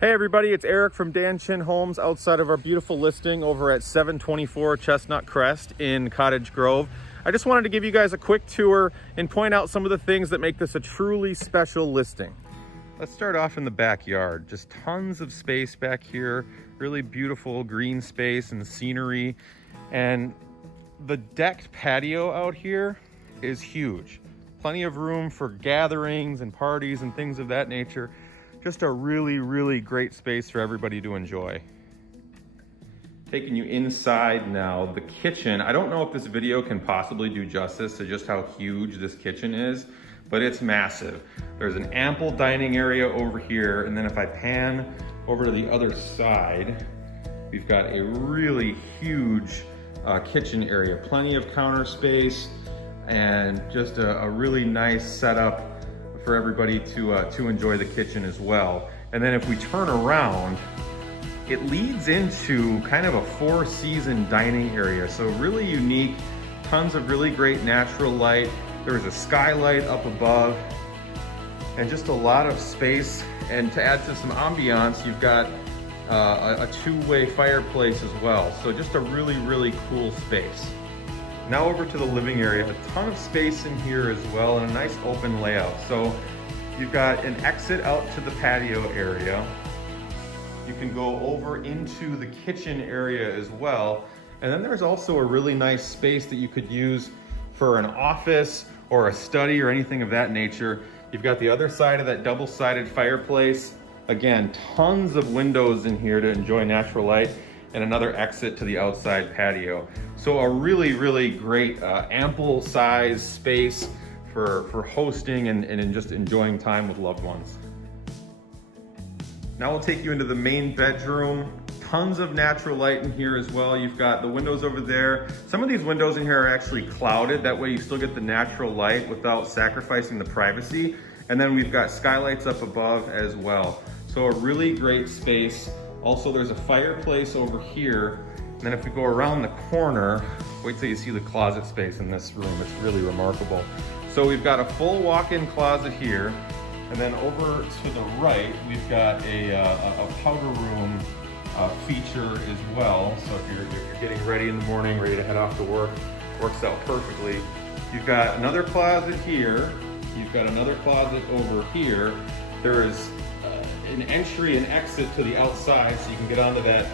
Hey everybody, it's Eric from Dan Chin Homes outside of our beautiful listing over at 724 Chestnut Crest in Cottage Grove. I just wanted to give you guys a quick tour and point out some of the things that make this a truly special listing. Let's start off in the backyard. Just tons of space back here, really beautiful green space and scenery. And the decked patio out here is huge. Plenty of room for gatherings and parties and things of that nature. Just a really, really great space for everybody to enjoy. Taking you inside now, the kitchen. I don't know if this video can possibly do justice to just how huge this kitchen is, but it's massive. There's an ample dining area over here, and then if I pan over to the other side, we've got a really huge kitchen area. Plenty of counter space, and just a really nice setup for everybody to enjoy the kitchen as well. And then if we turn around, it leads into kind of a four-season dining area. So really unique, tons of really great natural light. There's a skylight up above and just a lot of space. And to add to some ambiance, you've got a two-way fireplace as well. So just a really, really cool space. Now over to the living area, a ton of space in here as well and a nice open layout. So you've got an exit out to the patio area. You can go over into the kitchen area as well. And then there's also a really nice space that you could use for an office or a study or anything of that nature. You've got the other side of that double-sided fireplace. Again, tons of windows in here to enjoy natural light, and another exit to the outside patio. So a really, really great ample size space for hosting and just enjoying time with loved ones. Now we'll take you into the main bedroom. Tons of natural light in here as well. You've got the windows over there. Some of these windows in here are actually clouded. That way you still get the natural light without sacrificing the privacy. And then we've got skylights up above as well. So a really great space. Also, there's a fireplace over here. And then if we go around the corner, wait till you see the closet space in this room. It's really remarkable. So we've got a full walk-in closet here. And then over to the right, we've got a powder room feature as well. So if you're getting ready in the morning, ready to head off to work, works out perfectly. You've got another closet here. You've got another closet over here. There is an entry and exit to the outside, so you can get onto that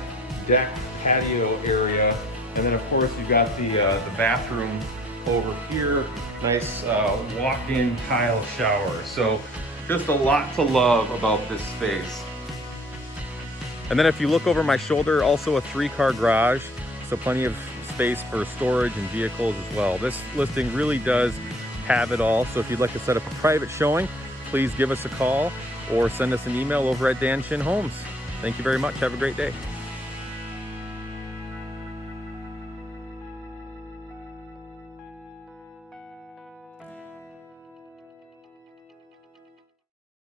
deck patio area. And then of course you've got the bathroom over here. Nice walk-in tile shower. So just a lot to love about this space. And then if you look over my shoulder, also a 3-car garage. So plenty of space for storage and vehicles as well. This listing really does have it all. So if you'd like to set up a private showing, please give us a call or send us an email over at Dan Chin Homes. Thank you very much. Have a great day.